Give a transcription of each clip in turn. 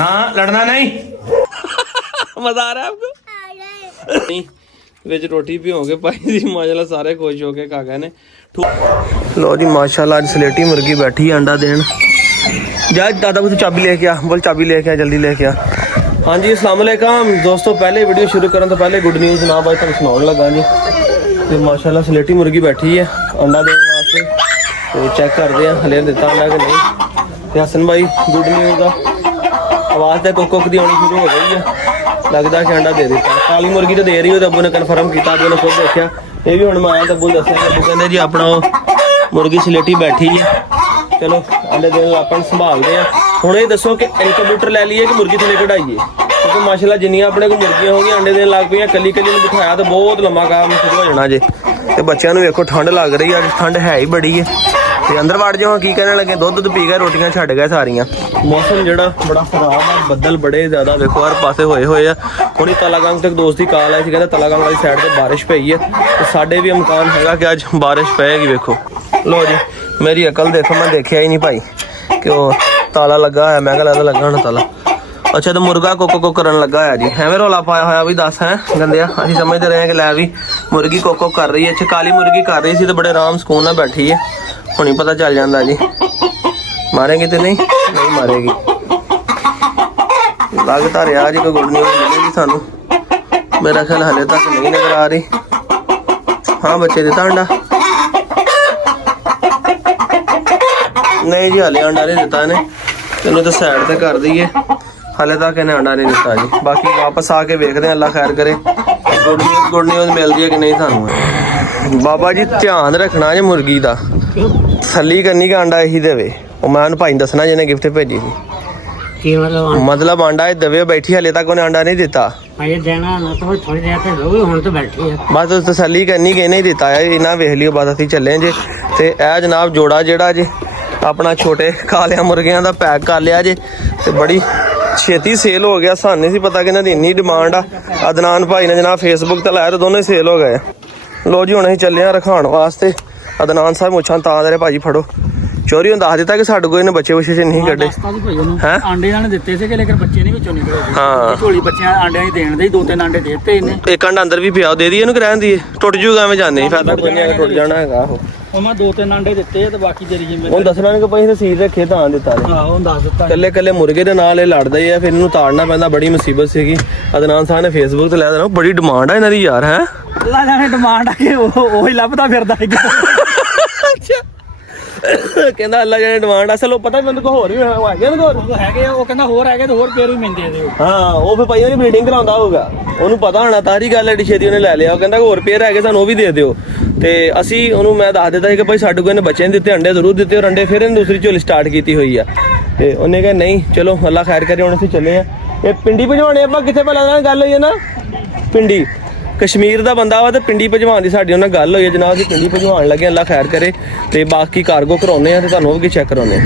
ना लड़ना नहीं। मजा आ रहा है आपको? नहीं विच रोटी भी होगे पाई दी माशाल्लाह सारे खुश हो के काका ने। लो जी माशाल्लाह आज स्लेटी मुर्गी बैठी है अंडा देन। जा दादा को चाबी लेके आ, बोल चाबी लेके आ, जल्दी लेके आ। हाँ जी अस्सलाम वालेकुम दोस्तों, पहले वीडियो शुरू करने तो पहले गुड न्यूज़ ना भाई तुम सुनाने लगा जी। तो माशाल्लाह स्लेटी मुर्गी बैठी है अंडा देने वास्ते, तो चेक करते हैं हले दिता अंडा कि नहीं। तो हसन भाई गुड न्यूज़ का आवाज़ तो कुक की आनी शुरू हो गई है, लगता कि अंडा दे दिता। काली मुर्गी तो दे रही हो, अबू ने कन्फर्म किया, अबू ने खुद देखा। ये भी हम आया तो अबू दस अबू कहते जी अपना मुर्गी स्लेटी बैठी है, चलो अंडे देने अपन संभालते हैं। हूँ ये दसो कि इनक्यूबेटर लै लीए कि मुर्गी थले कढ़ाइए, क्योंकि माशाल्लाह जिन्नियां अपने को मुर्गियां हो गई अंडे देने लग पई, कली कली में बिठाया तो बहुत लंबा काम शुरू हो जाना जे। तो बच्चों को वेखो ठंड लग रही है, ठंड है ही बड़ी है। तो अंदर वड़ जाओ की कहने लगे, दुध पी गए रोटियां छड़ गए सारियां। मौसम जड़ा बड़ा खराब है, बदल बड़े ज्यादा देखो हर पासे होए हुए है। हुणी तलागंग तक दोस्त की कॉल आई थी, कहते तलागंग वाली साइड से बारिश पई है, तो साडे भी इम्कान है कि अज बारिश पेगी। वेखो लो जी मेरी अकल देखो, मैं देखा ही नहीं भाई कि वो ताला लगा है, मैं लगता लगा होना ताला। अच्छा तो मुर्गा कोको करन लगा है जी, एवें रौला पाया होया भी दस है गंदिया। असं समझते रहे कि लै भी मुर्गी कोको कर रही है। अच्छा काली मुर्गी कर रही थी तो बड़े आराम सुकून नाल बैठी है, हुणी पता चल जाता जी। मारेगी तो नहीं मारेगी, लगता रहा जी कोई गुड न्यूज़ मिलेगी सानू। मेरा ख्याल हले तक नहीं नजर आ रही। हाँ बच्चे दिता अंडा नहीं जी, हले अंडा नहीं दिता इन्हें, इन्हें तो साइड से कर दीए, हले तक इन्हें अंडा नहीं दिता जी। बाकी वापस आके देखते हैं, अल्लाह खैर करे गुड न्यूज़ मिलती है कि नहीं सानू। बाबा जी ध्यान रखना जी मुर्गी का, थली करनी कि अंडा यही देवे। मैं भाई दसना जिन्हें गिफ्ट भेजी थी, मतलब अंडा देवे बैठी, हले तक उन्हें अंडा नहीं दिता। बस तसली करनी कि नहीं दिता है, इन्हें वेख लियो बस असीं चले जे। ते ए जनाब जोड़ा जेड़ा जे अपना छोटे कालिया मुर्गियां का पैक कर लिया जे, ते बड़ी छेती सेल हो गया। सानू नहीं सी पता कि इन्हां दी इन्नी डिमांड आ। अदनान भाई ने जनाब फेसबुक ते लाया तो दोनों सेल हो गए। लो जी हुण असीं चले आ रखाण वास्ते। अदनान साहब मुछां तां दे भाजी फड़ो, चोरी हों दस दिता कि साडे कोल इन्हें बच्चे बुच्चे नहीं कड्डे हैं, अंडे इन्होंने दिते थे लेकिन बच्चे नहीं विचों निकले। हाँ झोली बच्चे अंडे नहीं देण दे, दो तीन अंडे देते इन्हें। एक अंडा अंदर भी पिया दे दी इन्हूं रहन दी, टुट जूगा एवें जाने फायदा कोई नहीं, टुट जाना हैगा। ਉਹ ਮੈਂ ਦੋ ਤਿੰਨ ਅੰਡੇ ਦਿੱਤੇ ਤੇ ਬਾਕੀ ਤੇਰੀ ਜਿੰਮੇਵਾਰੀ। ਹੁਣ ਦੱਸਣਾ ਨਹੀਂ ਕਿ ਭਾਈ ਸੀਲ ਰੱਖੇ ਤਾਂ ਦਿੱਤਾ ਨੇ। ਹਾਂ ਹੁਣ ਦੱਸ ਦਿੱਤਾ। ਕੱਲੇ ਕੱਲੇ ਮੁਰਗੇ ਦੇ ਨਾਲ ਇਹ ਲੜਦਾ ਹੀ ਆ, ਫਿਰ ਇਹਨੂੰ ਤਾੜਨਾ ਪੈਂਦਾ, ਬੜੀ ਮੁਸੀਬਤ ਸੀਗੀ। ਅਦਨਾਨ ਸਾਹਿਬ ਨੇ ਫੇਸਬੁੱਕ ਤੇ ਲਾਇਆ, ਬੜੀ ਡਿਮਾਂਡ ਆ ਇਹਨਾਂ ਦੀ ਯਾਰ। ਹੈ ਅੱਲਾ ਜਾਣੇ ਡਿਮਾਂਡ ਆ ਕਿ ਉਹ ਹੀ ਲੱਭਦਾ ਫਿਰਦਾ ਹੈਗਾ। ਅੱਛਾ ਕਹਿੰਦਾ ਅੱਲਾ ਜਾਣੇ ਡਿਮਾਂਡ। ਅਸਲ ਉਹ ਪਤਾ ਮੈਨੂੰ ਕੋ ਹੋਰ ਵੀ ਹੈਗੇ ਨਾ, ਉਹ ਹੈਗੇ ਉਹ ਕਹਿੰਦਾ ਹੋਰ ਹੈਗੇ ਤੇ ਹੋਰ ਫੇਰ ਵੀ ਮਿੰਦੇ ਦੇ। ਹਾਂ ਉਹ ਫਿਰ ਭਾਈ ਉਹਦੀ ਬਰੀਡਿੰਗ ਕਰਾਉਂਦਾ ਹੋਊਗਾ, ਉਹਨੂੰ ਪਤਾ ਹੋਣਾ ਤਾਰੀ ਗੱਲ ਐਡੀ ਛੇਤੀ ਉਹਨੇ ਲੈ ਲਿਆ। ਉਹ ਕਹਿੰਦਾ ਹੋਰ ਪੇਅਰ ਹੈਗੇ ਸਾਨੂੰ ਉਹ ਵੀ ਦੇ ਦਿਓ। ਤੇ ਅਸੀਂ ਉਹਨੂੰ ਮੈਂ ਦੱਸ ਦਿੱਤਾ ਸੀ ਕਿ ਭਾਈ ਸਾਡੇ ਕੋਲ ਇਹਨੇ ਬੱਚੇ ਨਹੀਂ ਦਿੱਤੇ, ਅੰਡੇ ਜ਼ਰੂਰ ਦਿੱਤੇ, ਔਰ ਅੰਡੇ ਫਿਰ ਇਹਨੇ ਦੂਸਰੀ ਝੋਲੀ ਸਟਾਰਟ ਕੀਤੀ ਹੋਈ ਆ। ਤੇ ਉਹਨੇ ਕਿਹਾ ਨਹੀਂ ਚਲੋ ਅੱਲਾ ਖੈਰ ਕਰੇ, ਹੁਣ ਅਸੀਂ ਚੱਲੇ ਆ। ਇਹ ਪਿੰਡੀ ਭਜਵਾਉਣੇ ਆਪਾਂ ਕਿੱਥੇ ਪਹਿਲਾਂ ਗੱਲ ਹੋਈ ਹੈ ਨਾ, ਪਿੰਡੀ कश्मीर का बंदा वा, तो पिंडी भजवान की साडी उन्हें गल हुई है जनाब। पिंडी भजवान लगे, अल्लाह खैर करे। तो बाकी कार्गो कराने तो तुहानूं भी चेक कराने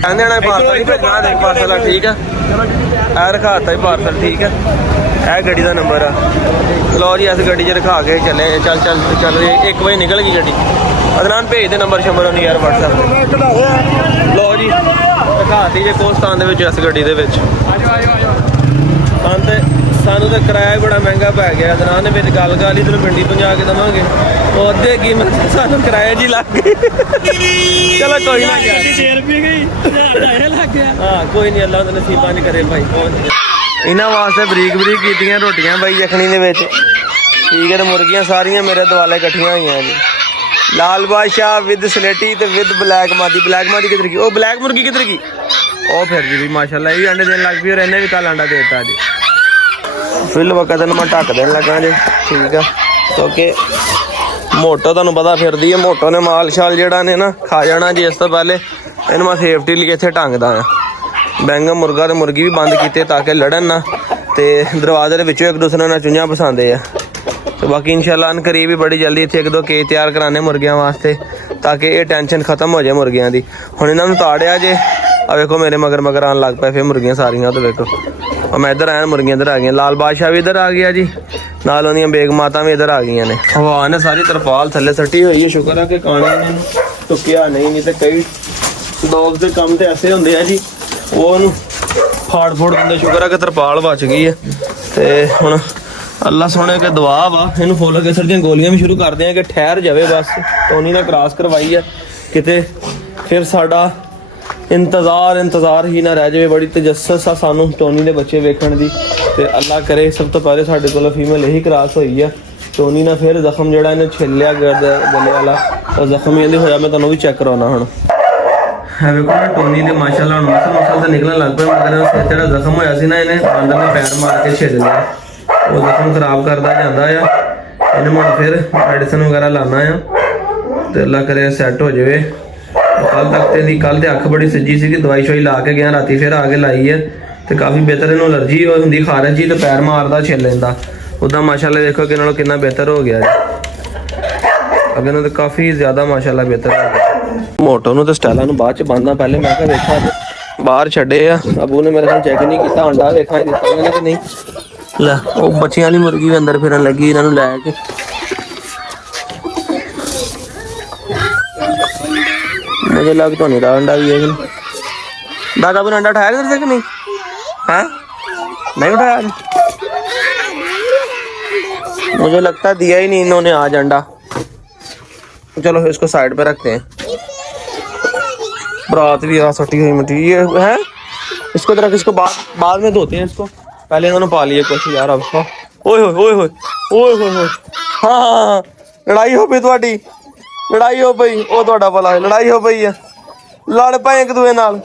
पार्सल ठीक है, ए रखाता ही पार्सल ठीक है। ए गड्डी का नंबर आ, लो जी इस गड्डी च रखा के चले। चल चल चल 1 बजे निकल गई गड्डी। अदनान भेज दे नंबर शंबर नहीं यार व्हाट्सएप। लो जी रखाती जे कोस्तान इस गड्डी सानू तो किराया बड़ा महंगा पै गया। अदनान ने मेरी गल कर ली, तेन पिंडी पहुँचा के देवांगे, वो अद्धे कीमत सानू किराया जी लग गई। चलो कोई ना, हाँ कोई नहीं, अल्लाह नसीबा नहीं करे भाई। इन्हों वास्ते बरीक बरीक कीतियां रोटियां भाई यखनी दे विच ठीक है। तो मुर्गियां सारियां मेरे दुआले कट्ठियां हुई जी। लाल बादशाह विद स्लेटी ते विद ब्लैक मादी। ब्लैक मादी किधर की, ओ ब्लैक मुर्गी किधर की, ओ फिर जी भी माशाल्लाह ये भी अंडे देने लग पई, और इन्हें भी कल अंडा देता जी। फिल वक्त मैं ढक देन लगा जी ठीक है, क्योंकि मोटो तुहानूं पता फिरदी है, मोटो ने माल शाल जेड़ा ने ना खा जाना जी। इस तो पहले इन्हूं मैं सेफ्टी लिए इत्थे टंगदा हाँ। बैंगन मुर्गा तो मुर्गी भी बंद किए ताकि लड़न ना, तो दरवाजे के विचों एक दूसरे नाल चुंझां पसांदे आ। तो बाकी इंशाल्लाह करीब भी बड़ी जल्दी इत्थे 1-2 केज तैयार कराने मुर्गियां वास्ते, ताकि ये टेंशन खत्म हो जाए मुर्गियां की। हुण इन्हां नूं ताड़िया जे, आ वेखो मेरे मगर मगर आन लग पे फिर मुर्गियां सारियां। तो वेखो मैं इधर आया, मुर्गियां इधर आ गई। लाल बादशाह भी इधर आ गया जी, नाल उहदियां बेग माता भी इधर आ गई ने। हवा ने सारी तरपाल थले सट्टी हुई है, शुक्र है कि काने टुकिया नहीं तो कई डॉग के काम तो ऐसे होंगे है जी, वो ਫਾੜ ਫੋੜ ਦਿੰਦੇ। ਸ਼ੁਕਰ ਆ ਕਿ ਤਰਪਾਲ ਬਚ ਗਈ ਹੈ। ਤੇ ਹੁਣ ਅੱਲਾ ਸੋਹਣੇ ਕੇ ਦੁਆ ਵਾ, ਇਹਨੂੰ ਫੁੱਲ ਕੇਸਰ ਦੀਆਂ ਗੋਲੀਆਂ ਵੀ ਸ਼ੁਰੂ ਕਰਦੇ ਆ ਕਿ ਠਹਿਰ ਜਾਵੇ ਬਸ। ਟੋਨੀ ਨੇ ਕ੍ਰਾਸ ਕਰਵਾਈ ਆ ਕਿਤੇ, ਫਿਰ ਸਾਡਾ ਇੰਤਜ਼ਾਰ ਹੀ ਨਾ ਰਹਿ ਜਾਵੇ। ਬੜੀ ਤਜੱਸਸ ਆ ਸਾਨੂੰ ਟੋਨੀ ਦੇ ਬੱਚੇ ਵੇਖਣ ਦੀ, ਤੇ ਅੱਲਾ ਕਰੇ ਸਭ ਤੋਂ ਪਹਿਲੇ ਸਾਡੇ ਕੋਲ ਫੀਮੇਲ ਇਹੀ ਕ੍ਰਾਸ ਹੋਈ ਆ। ਟੋਨੀ ਨੇ ਫਿਰ ਜ਼ਖਮ ਜਿਹੜਾ ਇਹਨੇ ਛਿੱਲਿਆ ਗਲੇ ਵਾਲਾ, ਉਹ ਜ਼ਖਮ ਇਹਦੇ ਹੋਇਆ। ਮੈਂ ਤੁਹਾਨੂੰ ਵੀ ਚੈੱਕ ਕਰਾਉਣਾ ਹੁਣ। ਹੈ ਵੇਖੋ ਨਾ ਟੋਨੀ ਦੇ ਮਾਸ਼ਾਅੱਲਾ ਹੁਣ ਮਸਲ ਤਾਂ ਨਿਕਲਣ ਲੱਗ ਪਏ, ਮਗਰ ਸਿਰ ਜਿਹੜਾ ਜ਼ਖਮ ਹੋਇਆ ਸੀ ਨਾ, ਇਹਨੇ ਬਾਂਦਰ ਨੇ ਪੈਰ ਮਾਰ ਕੇ ਛਿੱਲ ਲਿਆ। ਉਹ ਜ਼ਖਮ ਖਰਾਬ ਕਰਦਾ ਜਾਂਦਾ ਆ। ਇਹਨੂੰ ਹੁਣ ਫਿਰ ਮੈਡੀਸਨ ਵਗੈਰਾ ਲਾਉਣਾ ਆ, ਤੇ ਅੱਲਾ ਕਰੇ ਸੈੱਟ ਹੋ ਜਾਵੇ। ਕੱਲ ਤੇ ਅੱਖ ਬੜੀ ਸੱਜੀ ਸੀ, ਦਵਾਈ ਸ਼ਵਾਈ ਲਾ ਕੇ ਗਿਆ, ਰਾਤੀ ਫਿਰ ਆ ਕੇ ਲਾਈ ਹੈ ਤੇ ਕਾਫੀ ਬਿਹਤਰ। ਇਹਨੂੰ ਅਲਰਜੀ ਹੁੰਦੀ ਖਾਰਜ ਜੀ, ਤੇ ਪੈਰ ਮਾਰਦਾ ਛਿੱਲ ਲੈਂਦਾ। ਉੱਦਾਂ ਮਾਸ਼ਾਅੱਲਾ ਦੇਖੋ ਕਿ ਨਾਲੋਂ ਕਿੰਨਾ ਬਿਹਤਰ ਹੋ ਗਿਆ ਜੀ। ਅੱਗੇ ਨਾਲੋਂ ਤਾਂ ਕਾਫੀ ਜ਼ਿਆਦਾ ਮਾਸ਼ਾਅੱਲਾ ਬਿਹਤਰ ਹੋ ਗਿਆ। ਮੋਟੋ ਨੂੰ ਤੇ ਸਟੈਲਾ ਨੂੰ ਬਾਅਦ ਚ ਬੰਨਦਾ, ਪਹਿਲੇ ਮੈਂ ਕਿਹਾ ਵੇਖਾਂ ਬਾਹਰ ਛੱਡੇ ਆ। ਅਬੂ ਨੇ ਮੇਰੇ ਨਾਲ ਚੈੱਕ ਨਹੀਂ ਕੀਤਾ, ਅੰਡਾ ਵੇਖਾਂ ਦਿੱਤਾ ਇਹਨਾਂ ਨੇ ਕਿ ਨਹੀਂ। ਲੈ ਉਹ ਬੱਚਿਆਂ ਵਾਲੀ ਮੁਰਗੀ ਵੀ ਅੰਦਰ ਫਿਰਨ ਲੱਗੀ ਇਹਨਾਂ ਨੂੰ ਲੈ ਕੇ। मुझे लग तो नहीं रहा अंडा भी है। दादा ने अंडा उठाया इधर से कि नहीं? हाँ नहीं उठाया। मुझे लगता दिया ही नहीं इन्होंने आज अंडा। चलो इसको साइड पे रखते हैं। बरात भी आ सटी हुई मिट्टी ये है। इसको तरह इसको बाद में धोते हैं इसको, पहले इन्होंने पा लिए कुछ यार। अब ओए होए ओए होए ओए होए हाँ लड़ाई हो पई ਤੁਹਾਡੀ, लड़ाई हो पई। ਉਹ ਤੁਹਾਡਾ ਭਲਾ लड़ाई हो पई है, लड़ पए एक दूए नाल,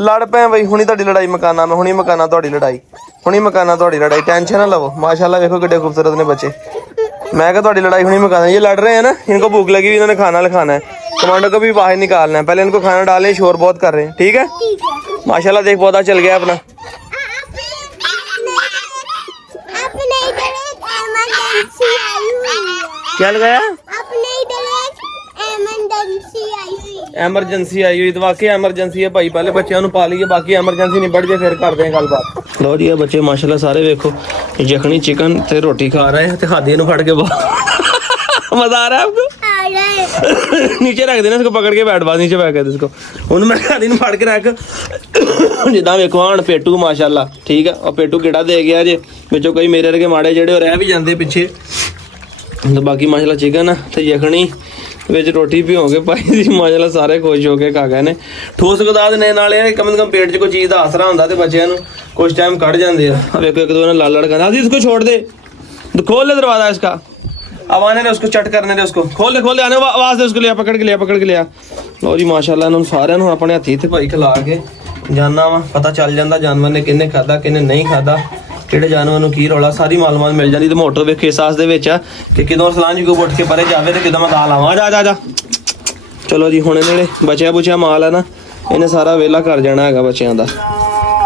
लड़ पए बई। हुणी ਤੁਹਾਡੀ लड़ाई मकाना, मैं हुणी मकाना ਤੁਹਾਡੀ लड़ाई, हुणी मकाना ਤੁਹਾਡੀ लड़ाई। टेंशन ना लो। माशाल्लाह देखो कितने खूबसूरत ने बच्चे। मैं क्या ਤੁਹਾਡੀ लड़ाई हुणी मकाना। ये लड़ रहे हैं ना, इनको भूख लगी हुई, इन्होंने खाना खाना है। कमांडो को भी बाहर निकालना है, पहले इनको खाना डालें। शोर बहुत कर रहे हैं। ठीक है माशाल्लाह देख पौधा चल गया अपना। क्या लगाया? ਐਮਰਜੈਂਸੀ ਆਈ ਹੋਈ, ਤਾਂ ਵਾਕਈ ਐਮਰਜੈਂਸੀ ਹੈ ਭਾਈ। ਪਹਿਲੇ ਬੱਚਿਆਂ ਨੂੰ ਪਾ ਲਈਏ, ਬਾਕੀ ਐਮਰਜੈਂਸੀ ਨਿਬੜ ਜੇ ਫਿਰ ਕਰਦੇ ਹਾਂ ਗੱਲਬਾਤ। ਲੋ ਜੀ ਇਹ ਬੱਚੇ ਮਾਸ਼ਾਅੱਲਾ ਸਾਰੇ ਵੇਖੋ ਯਖਣੀ चिकन ਤੇ ਰੋਟੀ ਖਾ ਰਹੇ हैं, ਤੇ हादी ਨੂੰ ਫੜ के मजा आ रहा है आपको? नीचे रख देना इसको, पकड़ के बैठ बाद नीचे बैठ कर इसको। ਹੁਣ ਮੈਂ हादी ਨੂੰ ਫੜ ਕੇ ਰੱਖ। ਜਿੱਦਾਂ ਵੇਖੋ ਹੁਣ ਪੇਟੂ ਮਾਸ਼ਾਅੱਲਾ ਠੀਕ ਹੈ, ਉਹ ਪੇਟੂ ਕਿਹੜਾ ਦੇ ਗਿਆ ਜੇ। ਵਿੱਚੋਂ ਕਈ ਮੇਰੇ ਵਰਗੇ ਮਾੜੇ ਜਿਹੜੇ ਉਹ ਰਹਿ ਵੀ ਜਾਂਦੇ ਪਿੱਛੇ। ਤੇ ਬਾਕੀ ਮਾਸ਼ਾਅੱਲਾ चिकन ਤੇ ਯਖਣੀ ਵਿੱਚ ਰੋਟੀ ਭਿਓ ਕੇ ਪਾਈ ਸੀ। ਮਾਸ਼ਾਅੱਲਾ ਸਾਰੇ ਖੁਸ਼ ਹੋ ਕੇ ਖਾ ਗਏ ਨੇ। ਠੋਸ ਗਦਾ ਦੇ ਨਾਲ ਇਹ ਕਮ ਸੇ ਕਮ ਪੇਟ 'ਚ ਕੋਈ ਚੀਜ਼ ਦਾ ਆਸਰਾ ਹੁੰਦਾ ਤੇ ਬੱਚਿਆਂ ਨੂੰ ਕੁछ टाइम ਕੱਢ ਜਾਂਦੇ ਆ। ਵੇਖੋ ਇੱਕ ਦੋ ਨੇ लाल लड़का ना इसको छोड़ दे, खोल ले दरवाजा इसका। अब आने दे उसको, चट करने दे उसको। खोल दे आने आवाज दे उसको। लिया पकड़ के लिया। लो जी माशाअल्लाह इन्होंने सारे अपने हथी ते भाई खिला के जाना वा, पता चल जाता जानवर ने किन्ने खादा किन्ने नहीं खादा, ਕਿਹੜੇ ਜਾਨਵਰ ਨੂੰ ਕੀ ਰੌਲਾ, ਸਾਰੀ ਮਾਲੂਮਾਤ ਮਿਲ ਜਾਂਦੀ। ਤੇ ਮੋਟਰ ਵੇਖੇ ਅਹਿਸਾਸ ਦੇ ਵਿੱਚ ਆ ਕਿ ਕਿਦੋਂ ਸਲਾਂਝ ਕੋ ਉੱਠ ਕੇ ਪਰੇ ਜਾਵੇ ਤੇ ਕਿਦੋਂ ਮੈਂ ਦਾਲ ਆਵਾਂ। ਜਾ ਚਲੋ ਜੀ ਹੁਣ ਇਹਨੇ ਬਚਿਆ ਮਾਲ ਹੈ ਨਾ, ਇਹਨੇ ਸਾਰਾ ਵੇਲਾ ਕਰ ਜਾਣਾ ਹੈਗਾ ਬੱਚਿਆਂ ਦਾ।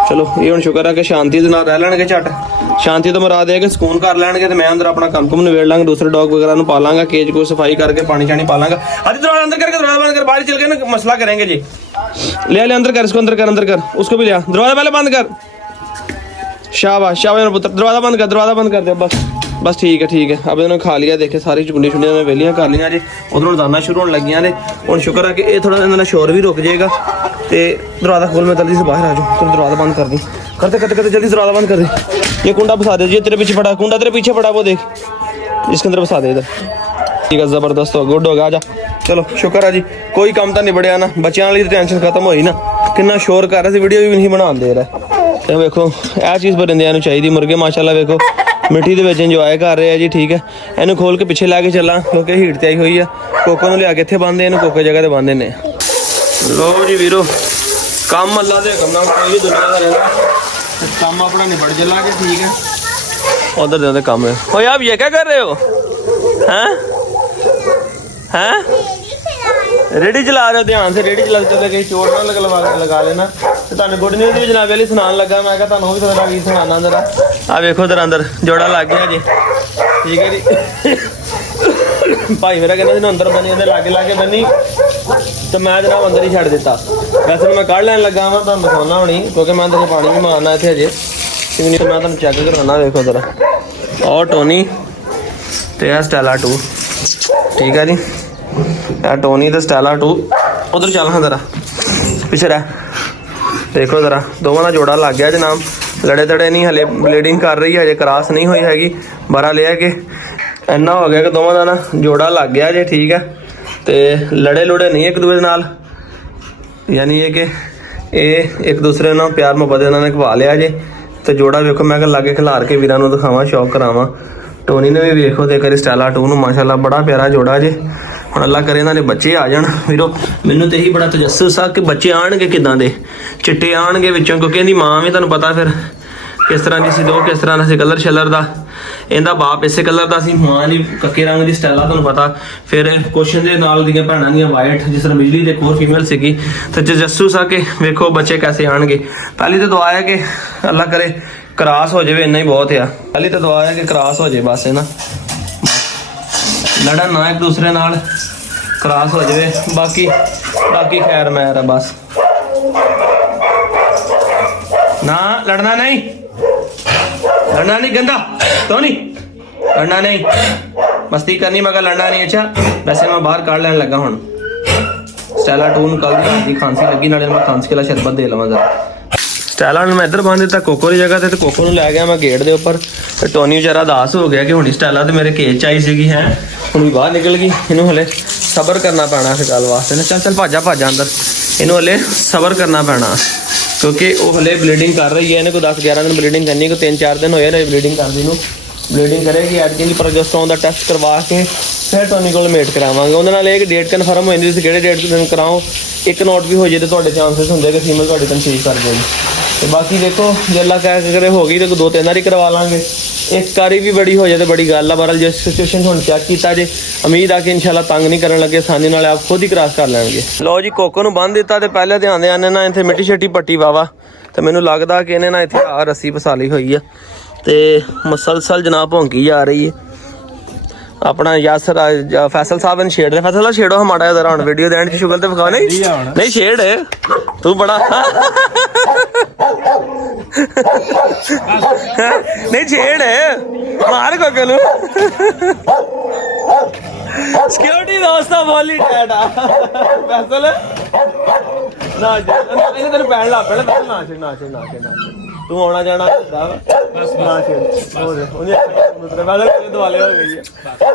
ਚਲੋ ਇਹ ਹੁਣ ਸ਼ੁਕਰ ਆ ਕਿ ਸ਼ਾਂਤੀ ਦੇ ਨਾਲ ਰਹਿ ਲੈਣਗੇ। ਝੱਟ ਸ਼ਾਂਤੀ ਤੋਂ ਮੁਰਾਦ ਹੈ ਕਿ ਸਕੂਨ ਕਰ ਲੈਣਗੇ, ਤੇ ਮੈਂ ਅੰਦਰ ਆਪਣਾ ਕੰਮ ਨਿਬੇੜ ਲਾਂਗਾ। ਦੂਸਰੇ ਡੌਗ ਵਗੈरह ਨੂੰ ਪਾਲਾਂਗਾ, ਕੇਜ ਕੋ ਸਫਾਈ ਕਰਕੇ ਪਾਣੀ ਚਾਣੀ ਪਾਲਾਂਗਾ। ਅੱਜ दरवाजा अंदर करके दरवाजा बंद कर, बाहर चल के ना मसला करेंगे जी। ले अंदर कर, इसको अंदर कर उसको भी लिया। दरवाजा पहले बंद कर। शाबाश पुत्र, दरवाजा बंद कर दे बस ठीक है। अब इन्होंने खा लिया। देखे सारी चुंडी ने वेलियां कर लिया जी। उधरों दाना शुरू होने लगियां ने। हुण शुक्र है कि ये थोड़ा इन्होंने शोर भी रुक जाएगा। तो दरवाजा खोल, मैं जल्दी से बाहर आ जाऊँ। तुम दरवाजा बंद कर दी, करते जल्दी से दरवाजा बंद कर दे। ये कुंडा फंसा दे जी, तेरे पीछे पड़ा कुंडा, तेरे पीछे पड़ा वो देख, इसके अंदर फंसा दे इधर। ठीक है जबरदस्त हो, गुड हो गया। आजा चलो शुक्र है जी, कोई काम तो निबड़िया ना। बच्चों वाली टेंशन खत्म हुई ना। कितना शोर कर रहा सी, वीडियो भी नहीं बना दे रहा। ਤੇ ਵੇਖੋ ਇਹ ਚੀਜ਼ ਪਰਿੰਦਿਆਂ ਨੂੰ ਚਾਹੀਦੀ। ਮੁਰਗੇ ਮਾਸ਼ਾਅੱਲਾ ਵੇਖੋ ਮਿੱਟੀ ਦੇ ਵਿੱਚ ਇੰਜੋਏ ਕਰ ਰਹੇ ਆ ਜੀ। ਠੀਕ ਹੈ ਇਹਨੂੰ ਖੋਲ ਕੇ ਪਿੱਛੇ ਲੈ ਕੇ ਚੱਲਾਂ, ਕਿਉਂਕਿ ਹੀਟ ਤੇ ਆਈ ਹੋਈ ਆ। ਕੋਕੋ ਨੂੰ ਲਿਆ ਕੇ ਇੱਥੇ ਬੰਨਦੇ, ਇਹਨੂੰ ਕੋਕੇ ਜਗ੍ਹਾ ਤੇ ਬੰਨਦੇ ਨੇ। ਲੋ ਜੀ ਵੀਰੋ ਕੰਮ ਅੱਲਾ ਦੇ ਹੁਕਮ ਨਾਲ ਕੋਈ ਵੀ ਦੁਨੀਆ ਦਾ ਰਹਿੰਦਾ, ਕੰਮ ਆਪਣਾ ਨਿਬੜ ਜਲਾਂਗੇ। ਠੀਕ ਹੈ ਉਧਰ ਦੇ ਕੰਮ ਹੈ। ਓਏ ਆਪ ਇਹ ਕੀ ਕਰ ਰਹੇ ਹੋ? हैं रेडी चला रहे हो, ध्यान से रेडी चलाते कहीं चोट ना लगा लेना। तो तुहानू गुड न्यूज़ भी जनाब वाली सुनान लगा। मैं क्या तुहानू भी थोड़ा गीत सुनाना जरा। आ वेखो इधर अंदर जोड़ा लग गया जी। ठीक है जी भाई मेरा कहना जी अंदर बनी लागे बनी, तो मैं जनाब अंदर ही छड़ दिता। वैसे तो मैं कढ़ लैन लगा वा, तुहानू दिखाना होनी क्योंकि मैं अंदर पानी भी मारना इतने अजे। मैं तुहानू चेक कराना। देखो जरा और टोनी तो स्टैला 2। ठीक है जी टोनी तो स्टैला 2। उधर चल हाँ जरा पीछे रह। ਦੇਖੋ ਜ਼ਰਾ ਦੋਵਾਂ ਦਾ ਜੋੜਾ ਲੱਗ ਗਿਆ ਜਨਾਬ। ਲੜੇ ਤੜੇ ਨਹੀਂ, ਹਲੇ ਬਲੀਡਿੰਗ ਕਰ ਰਹੀ ਹੈ, ਹਜੇ ਕਰਾਸ ਨਹੀਂ ਹੋਈ ਹੈਗੀ। ਬਾਰਾ ਲਿਆ ਕਿ ਇੰਨਾ ਹੋ ਗਿਆ ਕਿ ਦੋਵਾਂ ਦਾ ਨਾ ਜੋੜਾ ਲੱਗ ਗਿਆ ਜੇ। ਠੀਕ ਹੈ, ਤੇ ਲੜੇ ਲੁੜੇ ਨਹੀਂ ਇੱਕ ਦੂਜੇ ਦੇ ਨਾਲ, ਯਾਨੀ ਇਹ ਕਿ ਇਹ ਇੱਕ ਦੂਸਰੇ ਨਾਲ ਪਿਆਰ ਮੁਹੱਬਤ ਇਹਨਾਂ ਨੇ ਖਵਾ ਲਿਆ ਜੇ। ਤੇ ਜੋੜਾ ਵੇਖੋ, ਮੈਂ ਕਿਹਾ ਲਾਗੇ ਖਿਲਾਰ ਕੇ ਵੀਰਾਂ ਨੂੰ ਦਿਖਾਵਾਂ, ਸ਼ੌਕ ਕਰਾਵਾਂ। ਟੋਨੀ ਨੇ ਵੀ ਵੇਖੋ ਤੇ ਕਰੀ ਸਟੈਲਾ 2 ਨੂੰ, ਮਾਸ਼ਾਅੱਲਾ ਬੜਾ ਪਿਆਰਾ ਜੋੜਾ ਜੇ। ਹੁਣ ਅੱਲਾ ਕਰੇ ਇਹਨਾਂ ਦੇ ਬੱਚੇ ਆ ਜਾਣ ਵੀਰੋ। ਮੈਨੂੰ ਤੇ ਇਹੀ ਬੜਾ ਤਜੱਸੁਸ ਆ ਕਿ ਬੱਚੇ ਆਣਗੇ ਕਿਦਾਂ ਦੇ, ਚਿੱਟੇ ਆਣਗੇ ਵਿੱਚੋਂ, ਕਿਉਂਕਿ ਇਹਦੀ ਮਾਂ ਵੀ ਤੁਹਾਨੂੰ ਪਤਾ ਫਿਰ ਕਿਸ ਤਰ੍ਹਾਂ ਦੀ ਸੀ, ਦੋ ਕਿਸ ਤਰ੍ਹਾਂ ਦਾ ਸੀ ਕਲਰ ਸ਼ਲਰ ਦਾ। ਇਹਦਾ ਬਾਪ ਇਸੇ ਕਲਰ ਦਾ ਸੀ, ਮਾਂ ਦੀ ਕੱਕੇ ਰੰਗ ਦੀ ਸਟੈਲਾ ਤੁਹਾਨੂੰ ਪਤਾ। ਫਿਰ ਕੁਛ ਦੇ ਨਾਲ ਦੀਆਂ ਭੈਣਾਂ ਦੀਆਂ ਵਾਈਟ, ਜਿਸ ਤਰ੍ਹਾਂ ਬਿਜਲੀ ਦੇ ਹੋਰ ਫੀਮੇਲ ਸੀਗੀ। ਤੇ ਤਜੱਸੁਸ ਆ ਕਿ ਵੇਖੋ ਬੱਚੇ ਕੈਸੇ ਆਣਗੇ। ਪਹਿਲੀ ਤਾਂ ਦੁਆ ਹੈ ਕਿ ਅੱਲਾ ਕਰੇ ਕਰਾਸ ਹੋ ਜਾਵੇ, ਇੰਨਾ ਹੀ ਬਹੁਤ ਆ। ਪਹਿਲੀ ਤਾਂ ਦੁਆ ਹੈ ਕਿ ਕਰਾਸ ਹੋ ਜਾਵੇ ਬਸ, ਨਾ ਲੜਨ ਨਾ ਇੱਕ ਦੂਸਰੇ ਨਾਲ, ਕਰਾਸ ਹੋ ਜਾਵੇ। ਬਾਕੀ ਖੈਰ ਮੈਰ ਆ ਬਸ। ਨਾ ਲੜਨਾ ਨਹੀਂ, लड़ना नहीं, गंदा तो नहीं लड़ना नहीं, मस्ती करनी मगर लड़ना नहीं। अच्छा वैसे मैं बाहर काट लैन लगा हुण स्टैला 2 ਨੂੰ ਕੱਲ ਦੀ ਖਾਂਸੀ ਲੱਗੀ, ਨਾਲੇ ਮੈਂ ਖਾਂਸੀ ਵਾਲਾ ਸ਼ਰਬਤ ਦੇ ਲਵਾਂ ਜ਼ਰਾ। ਸਟੈਲਾ ਨੂੰ ਮੈਂ ਇੱਧਰ ਬੰਨ ਦਿੱਤਾ ਕੋਕੋ ਦੀ ਜਗ੍ਹਾ ਤੇ ਕੋਕੋ ਨੂੰ ਲੈ ਗਿਆ ਮੈਂ ਗੇਟ ਦੇ ਉੱਪਰ। ਤੇ ਟੋਨੀ ਵਿਚਾਰਾ ਉਦਾਸ ਹੋ ਗਿਆ ਕਿ ਹੁਣੀ ਸਟੈਲਾ ਤੇ ਮੇਰੇ ਕੇਜ ਚ ਆਈ ਸੀਗੀ, ਹੈ ਹੁਣ ਵੀ ਬਾਹਰ ਨਿਕਲ ਗਈ। ਇਹਨੂੰ ਹਲੇ ਸਬਰ ਕਰਨਾ ਪੈਣਾ ਇਸ ਗੱਲ ਵਾਸਤੇ ਨਾ। ਚੱਲ ਭਾਜਾ ਅੰਦਰ, ਇਹਨੂੰ ਹਲੇ ਸਬਰ ਕਰਨਾ ਪੈਣਾ ਕਿਉਂਕਿ ਉਹ ਹਲੇ ਬਲੀਡਿੰਗ ਕਰ ਰਹੀ ਹੈ। ਇਹਨੇ ਕੋਈ 10-11 ਦਿਨ ਬਲੀਡਿੰਗ ਕਰਨੀ, ਕੋਈ 3-4 ਦਿਨ ਹੋਏ ਨੇ ਬਲੀਡਿੰਗ ਕਰਦੀ ਨੂੰ। ਬਲੀਡਿੰਗ ਕਰੇਗੀ, ਐਡਕਿੰਗ ਦੀ ਪ੍ਰੋਜੈਸਟਰੋਨ ਦਾ ਟੈਸਟ ਕਰਵਾ ਕੇ ਫਿਰ ਟੋਨੀ ਕੋਲ ਮੇਟ ਕਰਾਵਾਂਗੇ। ਉਹਦੇ ਨਾਲ ਇਹ ਡੇਟ ਕਨਫਰਮ ਹੋ ਜਾਂਦੀ ਸੀ ਕਿਹੜੇ ਡੇਟ ਤੇ ਕਰਾਓ। ਇੱਕ ਨੋਟ ਵੀ ਹੋ ਜੇ ਤੇ ਤੁਹਾਡੇ ਚਾਂਸਸ ਹੁੰਦੇ ਕਿ ਫੀਮੇਲ ਤੁਹਾਡੀ ਕਨਸੀਵ ਕਰ ਜਾਏਗੀ। ਤੇ ਬਾਕੀ ਦੇਖੋ ਜੇ ਅੱਲਾ ਕਹਿ ਕਰੇ ਹੋ ਗਈ ਤੇ 2-3 ਵਾਰੀ ਕਰਵਾ ਲਾਂਗੇ। ਇੱਕ ਵਾਰੀ ਵੀ ਬੜੀ ਹੋ ਜਾਏ ਤੇ ਬੜੀ ਗੱਲ ਆ। ਬਹਰਹਾਲ ਜੇ ਸਿਚੁਏਸ਼ਨ ਹੁਣ ਚੈੱਕ ਕੀਤਾ ਜੇ, ਉਮੀਦ ਆ ਕਿ ਇਨਸ਼ਾਅੱਲਾ ਤੰਗ ਨਹੀਂ ਕਰਨ ਲੱਗੇ, ਆਸਾਨੀ ਨਾਲ ਆਪ ਖੁਦ ਹੀ ਕ੍ਰਾਸ ਕਰ ਲੈਣਗੇ। ਲਓ ਜੀ ਕੋਕੋ ਨੂੰ ਬੰਨ ਦਿੱਤਾ ਤੇ ਪਹਿਲੇ ਤੇ ਆਂਦੇ ਆਨੇ ਨਾ ਇੱਥੇ ਮਿੱਟੀ ਛੱਟੀ ਪੱਟੀ ਵਾਵਾ। ਤੇ ਮੈਨੂੰ ਲੱਗਦਾ ਕਿ ਇਹਨੇ ਨਾ ਇੱਥੇ ਆ ਰੱਸੀ ਫਸਾ ਲਈ ਹੋਈ ਆ ਤੇ ਮੁਸਲਸਲ ਜਨਾਬ ਭੌਂਕੀ ਜਾ ਰਹੀ ਹੈ। ਆਪਣਾ ਯਾਸਰ ਫੈਸਲ ਸਾਹਿਬ ਨੇ ਛੇੜ ਰਿਹਾ। ਫੈਸਲ ਛੇੜੋ ਹਮਾੜਾ ਜਰਾ ਹੁਣ ਵੀਡੀਓ ਦੇ ਐਂਡ ਚ ਸ਼ੁਗਲ ਤੇ ਵਿਖਾਓ। ਨਹੀਂ ਛੇੜ ਤੂੰ ਬੜਾ ਨਹੀਂ ਛੇੜ ਮਾਰ ਕੋਕੋ ਨੂੰ। ਸਿਕਿਉਰਿਟੀ ਦੋਸਤਾ ਬੋਲੀ ਡੈਡਾ ਫੈਸਲ ਨਾ ਇਹਨੇ ਤੈਨੂੰ ਪੈਣ ਲੱਗ ਪੈਣਾ। ਨਾ ਤੂੰ ਆਉਣਾ ਜਾਣਾ ਨਾ ਦੁਆਲੇ ਹੋ ਗਈ ਹੈ।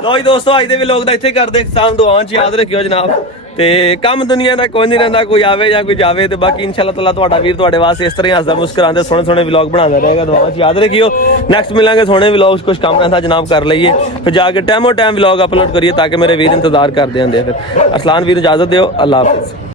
ਲੋ ਜੀ ਦੋਸਤੋ ਅੱਜ ਦੇ ਵਲੋਗ ਦਾ ਇੱਥੇ ਕਰਦੇ ਇਖਤਤਾਮ। ਦੁਆਵਾਂ ਚ ਯਾਦ ਰੱਖਿਓ ਜਨਾਬ। ਤੇ ਕੰਮ ਦੁਨੀਆ ਦਾ ਕੋਈ ਨਹੀਂ ਰਹਿੰਦਾ, ਕੋਈ ਆਵੇ ਜਾਂ ਕੋਈ ਜਾਵੇ। ਤੇ ਬਾਕੀ ਇਨਸ਼ਾਅੱਲਾ ਤਾਲਾ ਤੁਹਾਡਾ ਵੀਰ ਤੁਹਾਡੇ ਵਾਸਤੇ ਇਸ ਤਰ੍ਹਾਂ ਹੱਸਦਾ ਮੁਸਕਰਾਉਂਦੇ ਸੋਹਣੇ ਵਲੋਗ ਬਣਾਉਂਦਾ ਰਹੇਗਾ। ਦੁਆਵਾਂ ਚ ਯਾਦ ਰੱਖਿਓ। ਨੈਕਸਟ ਮਿਲਾਂਗੇ ਸੋਹਣੇ ਵਲੋਗ, ਕੁਝ ਕੰਮ ਰਹਿੰਦਾ ਜਨਾਬ ਕਰ ਲਈਏ, ਫਿਰ ਜਾ ਕੇ ਟਾਈਮ ਵਲੋਗ ਅਪਲੋਡ ਕਰੀਏ ਤਾਂ ਕਿ ਮੇਰੇ ਵੀਰ ਇੰਤਜ਼ਾਰ ਕਰਦੇ ਹੁੰਦੇ ਆ। ਫਿਰ ਅਰਸਲਾਨ ਵੀਰ ਇਜਾਜ਼ਤ ਦਿਓ, ਅੱਲਾ ਹਾਫਿਜ਼।